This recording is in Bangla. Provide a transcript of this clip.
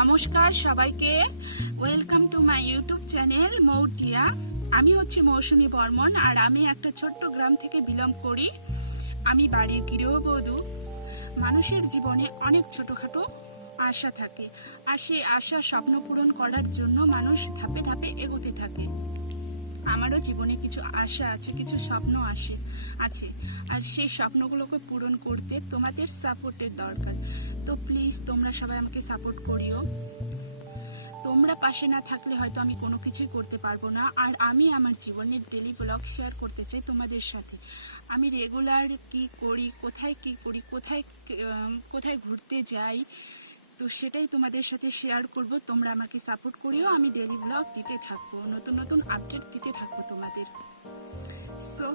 নমস্কার সবাইকে, welcome to my YouTube channel মৌটিয়া। আমি হচ্ছি মৌসুমী বর্মন, আর আমি একটা ছোট্ট গ্রাম থেকে বিলং করি। আমি বাড়ির গৃহবধূ। মানুষের জীবনে অনেক ছোটখাটো আশা থাকে, আর সেই আশা স্বপ্ন পূরণ করার জন্য মানুষ ধাপে ধাপে এগোতে থাকে। আমারও জীবনে কিছু আশা আছে, কিছু স্বপ্ন আছে, আর সেই স্বপ্নগুলোকে পূরণ করতে তোমাদের সাপোর্টের দরকার। তো প্লিজ তোমরা সবাই আমাকে সাপোর্ট করিও। তোমরা পাশে না থাকলে হয়তো আমি কোনো কিছুই করতে পারবো না। আর আমি আমার জীবনের ডেলি ব্লগ শেয়ার করতে চাই তোমাদের সাথে। আমি রেগুলার কি করি, কোথায় ঘুরতে যাই, তো সেটাই তোমাদের সাথে শেয়ার করব। তোমরা আমাকে সাপোর্ট করিও, আমি ডেলি ব্লগ দিতে থাকবো, নতুন নতুন আপডেট দিতে থাকবো তোমাদের। সো